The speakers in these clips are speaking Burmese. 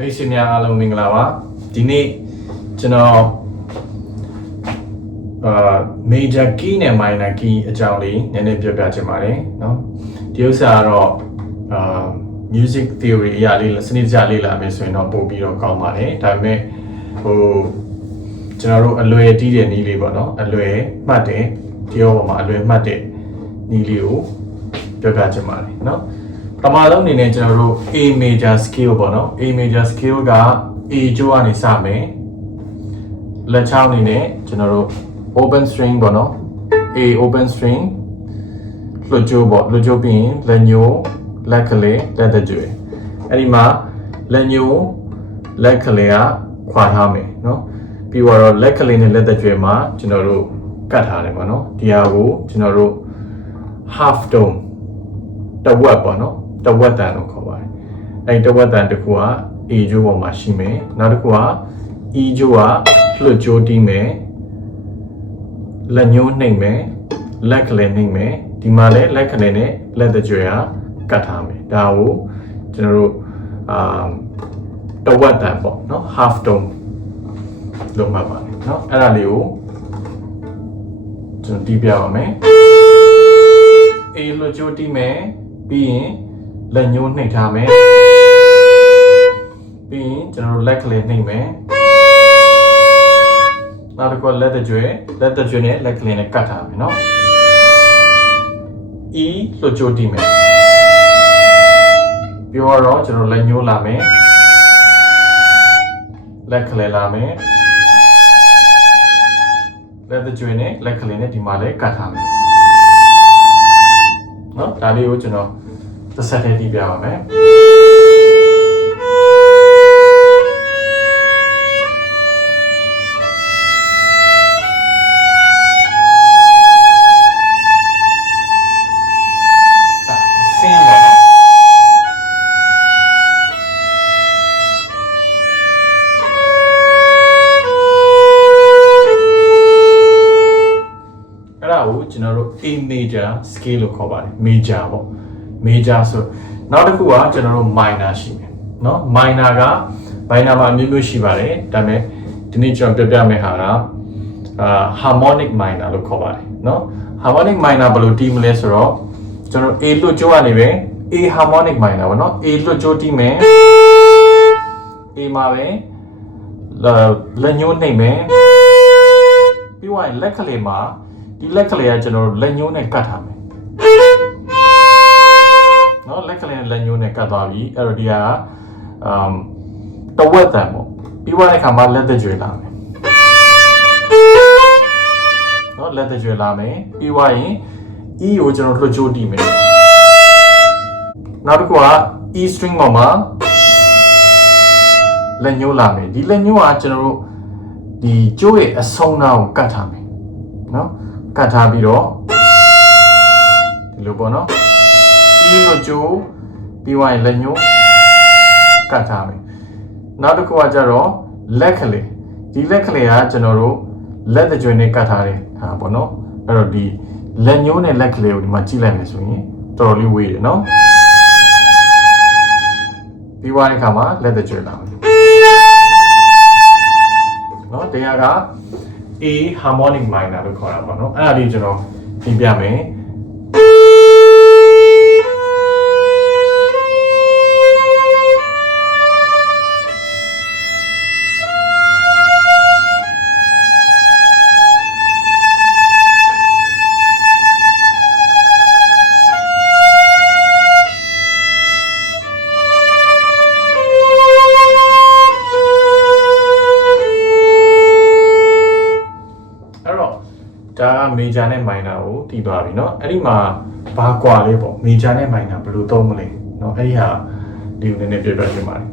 မိတ်ဆွေများအားလုံးမင်္ဂလာပါဒီနေ့ကျွန်တော်major key နဲ့ minor key အကြောင်းလေးနည်းနည်းပြောပြချင်ပါတယ်เนาะဒီဥစ္စာကတော့music theory အရာလေးစနစ်တကျလေ့လာမယ်ဆိုရင်တော့ပို့ပြီးတော့ကောင်းပါတယ်ဒါပေမဲ့ကျွန်တော်တို့အလွယ်တီးတဲ့နည်းလေးပေါ့เนาะအလွယ်မှတ်တဲ့ဒီရောပေါ်မှာအလွယ်မှတ်တဲ့နည်းလေးကိုပြောပြချင်ပါတယ်เนาะပထမဆုံးအနေနဲ့ကျွန်တော်တို့ A major scale ပေါ့နော် A major scale က A ကျိုးကနေစမယ်လက်ချောင်းအနေနဲ့ကျွန်တော်တို့ open string ပေါ့နော် A open string လွှတ်ကျိုးပေါ့လွှတ်ကျိုးပြီးရင်လက်ညိုးလက်ကလေးလက်သက်ကြွယ်အဲ့ဒီမှာလက်ညိုးလက်ကလေးကခွာထားမယ်နော်ပြီးတော့လက်ကလေးနဲ့လက်သက်ကြွယ်မှာကျွန်တော်တို့ကတ်ထားတယ်ပေါ့နော်ဒီဟာကိုကျွန်တော်တို့ half tone တဝက်ပေါ့နော်တဝက်တန်လို့ခေါ်ပါတယ်အဲ့တဝက်တန်တစ်ခုက A ကျိုးပေါ်မှာရှိမယ်နောက်တစ်ခုက E ကျိုးကလွှတ်ကျိုးတီးမယ်လက်ညှိုးနှိမ့်မယ်လက်ကလေးနှိမ့်မယ်ဒီမှာလည်းလက်ကလေးနဲ့လက်တကြွယ်ကတ်ထားမယ်ဒါကိုကျွန်တော်တို့တဝက်တန်ပေါ့နော် half tone လို့မှတ်ပါတယ်နော်အဲ့ဒါလေးကိုကျွန်တော်တီးပြပါမယ် A လွှတ်ကျိုးတီးမယ်ပြီးရင်လက်ညှိုးနှိပ်ထားမယ်ပြီးရင်ကျွန်တော်တို့လက်ကလေးနှိပ်မယ်နောက်တစ်ခုလက်တကြွယ်နဲ့လက်ကလေးနဲ့ကတ်ထားမယ်နော် E လွှတ်ကြိုးတီးမယ်ပြောတော့ကျွန်တော်လက်ညှိုးလာမယ်လက်ကလေးလာမယ်လက်တကြွယ်နဲ့လက်ကလေးနဲ့ဒီမှာလည်းကတ်ထားမယ်နော်ဒါလေးကိုကျွန်တော်တစ်ဆက်တည်းတီးပြပါမယ်ကျွန်တော်တို့ A major scale လို့ခေါ်ပါတယ် major ပေါ့ major ဆိုနောက်တစ်ခုကကျွန်တော်တို့ minor ရှိမယ်เนาะ minor က minor မှာအမျိုးမျိုးရှိပါတယ်ဒါပေမဲ့ဒီနေ့ကျွန်တော်ပြပြမယ့်ဟာကharmonic minor လို့ခေါ်ပါတယ်เนาะ harmonic minor ဘယ်လိုတီးမလဲဆိုတော့ကျွန်တော် A လွှတ်ကြိုးကနေပဲ A harmonic minor ပေါ့เนาะ A လွှတ်ကြိုးတီးမယ် A မှာပဲလက်ညှိုးနှိပ်မယ်ပြီးတော့လက်ကလေးမှာဒီလက်ကလေးကကျွန်တော်လက်ညှိုးနဲ့ကတ်ထားမယ်เนาะလက်ကလေးနဲ့လက်ညှိုးနဲ့ကတ်သွားပြီအဲ့တော့ဒီဟာတဝက်တန်ပေါ့ပြီးသွားတဲ့အခါမှာလက်သက်ကြွယ်လာမယ်เนาะလက်သက်ကြွယ်လာမယ်ပြီးသွားရင် E ကိုကျွန်တော်လွှတ်ကြိုးတီးမယ်နောက်တစ်ခုက E string ပေါ်မှာလက်ညှိုးလာမယ်ဒီလက်ညှိုးကကျွန်တော်တို့ဒီကျိုးရဲ့အဆုံးနာကိုကတ်ထားမယ်เนาะကတ်ထားပြီးတော့ဒီလိုပေါ့နော်ဒီလိုကြိုးပြီးသွားရင်လက်ညှိုးကတ်ထားမယ်နောက်တစ်ခုကကြတော့လက်ကလေးဒီလက်ကလေးကကျွန်တော်တို့လက်တကြွယ်နဲ့ကတ်ထားတယ်ဟာပေါ့နော်အဲ့တော့ဒီလက်ညှိုးနဲ့လက်ကလေးကိုဒီမှာကြည့်လိုက်မယ်ဆိုရင်တော်တော်လေးဝေးတယ်နော်ပြီးသွားတဲ့အခါမှာလက်တကြွယ်လာမယ်နော်တရားကA harmonic minor လို့ခေါ်တာပေါ့နော်အဲ့ဒါလေးကျွန်တော်ပြပြမယ်ဒါ major နဲ့ minor ကိုတည်သွားပြီเนาะအဲ့ဒီမှာဘာကွာလဲပေါ့ major နဲ့ minor ဘယ်လိုသုံးမလဲเนาะအဲ့ဒီဟာဒီကိုနည်းနည်းပြပြချင်ပါတယ်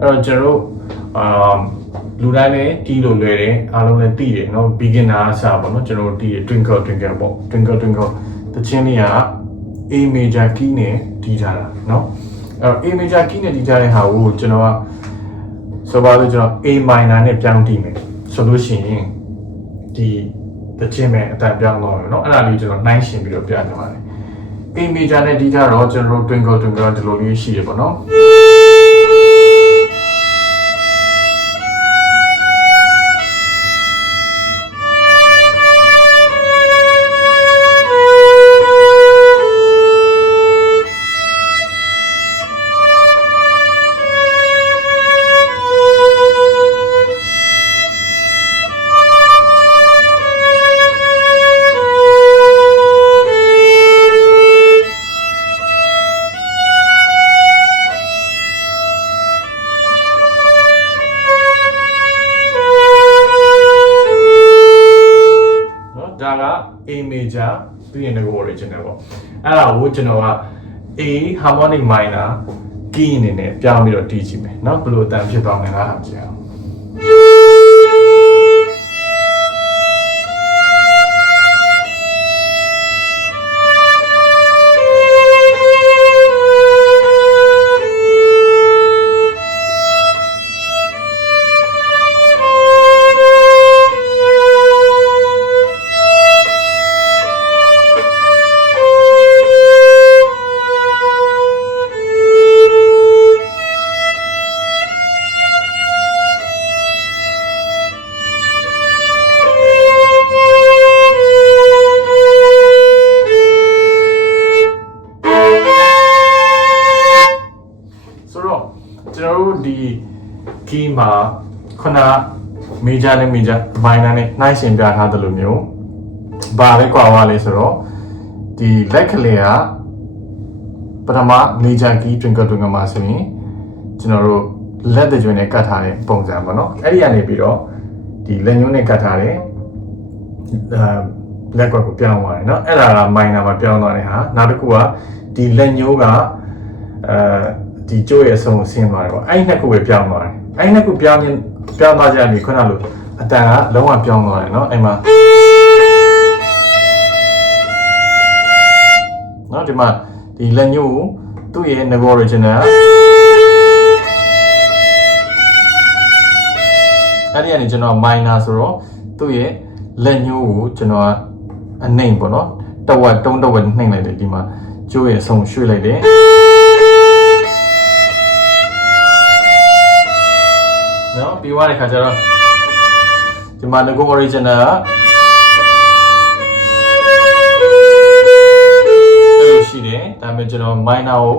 အဲ့တော့ကျွန်တော်တို့လူတိုင်းလည်းတီးလို့လွယ်တယ်အားလုံးလည်းတီးတယ်เนาะ beginner အစားပေါ့เนาะကျွန်တော်တို့တီးတယ် twinkle twinkle ပေါ့ twinkle twinkle တခြင်းလေးက A major key နဲ့တီးကြတာเนาะအဲ့တော့ A major key နဲ့တီးကြတဲ့ဟာကိုကျွန်တော်ကဆိုပါလို့ကျွန်တော် A minor နဲ့ပြောင်းတီးမယ်ဆိုလို့ရှိရင်ဒီတခြင်းမဲ့အတန်ပြောင်းတော့เนาะအဲ့ဒါလေးကျွန်တော်နှိုင်းရှင်ပြီးတော့ပြပြပါတယ် A major နဲ့ဒီကတော့ကျွန်တော်တို့ twinkle twinkle ဒီလိုလေးရှိရပေါ့เนาะ A major ပြီးရင် nego original ပေါ့အဲ့ဒါကိုကျွန်တော်က A harmonic minor key အနေနဲ့ပြောင်းပြီးတော့တီးကြည့်မယ်เนาะဘယ်လိုအတန်ဖြစ်သွားမလဲလားကြည့်အောင်ကျွန်တော်တို့ဒီ key မှာခုန major နဲ့ major minor နဲ့နှိုင်းယှဉ်ပြထားသလိုမျိုးဘာပဲကွာဝါလဲဆိုတော့ဒီလက်ကလေးကပထမ major key twinkle twinkle မှာဆိုရင်ကျွန်တော်တို့လက်တကြွနဲ့ကတ်ထားတဲ့ပုံစံပေါ့နော်အဲ့ဒီကနေပြီးတော့ဒီလက်ညှိုးနဲ့ကတ်ထားတဲ့လက်ကွက်ကိုပြောင်းသွားတယ်เนาะအဲ့ဒါက minor မှာပြောင်းသွားတယ်ဟာနောက်တစ်ခုကဒီလက်ညှိုးကဒီကျိုးရဲ့အဆုံးကိုဆင်းသွားတယ်ပေါ့အဲ့ဒီနှစ်ခုပဲပြောင်းသွားတယ်အဲ့ဒီနှစ်ခုပြောင်းသွားကြပြီခုနလိုအတန်ကလုံးဝပြောင်းသွားတယ်เนาะအဲ့မှာเนาะဒီမှာဒီလက်ညှိုးသူ့ရဲ့ nego original အဲ့ဒီကနေကျွန်တော် minor ဆိုတော့သူ့ရဲ့လက်ညှိုးကိုကျွန်တော်အနှိမ့်ပေါ့เนาะတဝက်တုံးတဝက်နှိမ့်လိုက်တယ်ဒီမှာကျိုးရဲ့အဆုံးရွှေ့လိုက်တယ်နော်ပြီးသွားတဲ့ခါကျတော့ဒီမှာ nego original ကအဲ့လိုရှိတယ်ဒါပေမဲ့ကျွန်တော် minor ကို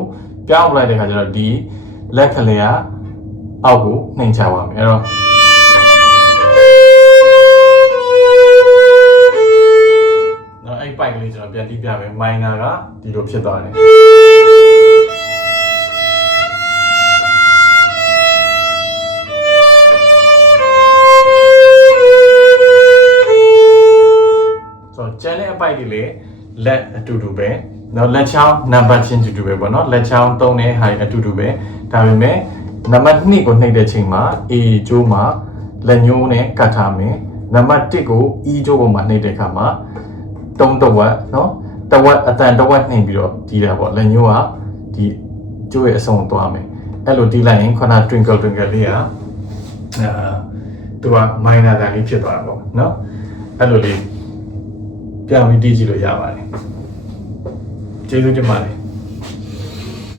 ပြောင်းလိုက်တဲ့ခါကျတော့ဒီလက်ကလေးကအောက်ကိုနှိမ့်ချပါမယ်အဲ့တော့နော်အဲ့ပိုက်ကလေးကျွန်တော်ပြန်တီးပြမယ် minor ကဒီလိုဖြစ်သွားတယ်ကျန်တဲ့အပိုက်တွေလေလက်အတူတူပဲเนาะလက်ချောင်းနံပါတ်ချင်းတူတူပဲပေါ့เนาะလက်ချောင်းသုံးတဲ့ဟာအတူတူပဲဒါပေမဲ့နံပါတ်2ကိုနှိပ်တဲ့ချိန်မှာ A ကျိုးမှာလက်ညှိုးနဲ့ကတ်ထားမယ်နံပါတ်1ကို E ကျိုးပေါ်မှာနှိပ်တဲ့အခါမှာတုံးတဝက်เนาะတဝက်အတန်တဝက်နှိပ်ပြီးတော့တီးတာပေါ့လက်ညှိုးကဒီကျိုးရဲ့အဆုံးသွားမယ်အဲ့လိုတီးလိုက်ရင်ခုန twinkle twinkle လေးကသူက minor တန်လေးဖြစ်သွားတာပေါ့เนาะအဲ့လိုလေးပြောင်းပြီးတီးကြည့်လို့ရပါတယ်ကျေးဇူးတင်ပါတယ်